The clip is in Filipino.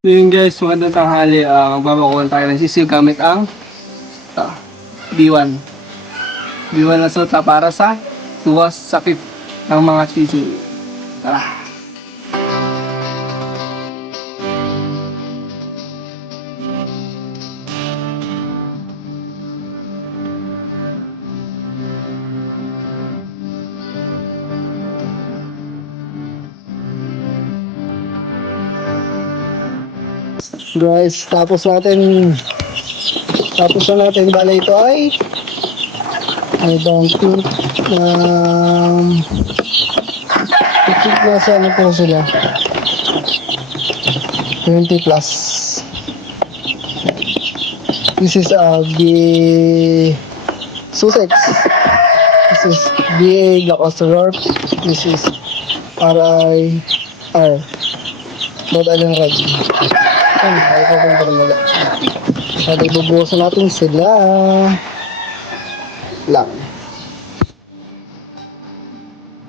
So yun guys, magandang tanghali. Magbabakuhan tayo ng sisiw gamit ang B1. B1 na sota para sa tuwas sakit ng mga sisiw. Tara! Guys, tapos na natin bala ito ay donkey tiktik na sa ano po sila 20 plus. This is B Sussex. This is BA Black Osterorp. This is RIR Rhode Island Red. Ay ko kung parang wala. Sabi bubukasan natin sila lang.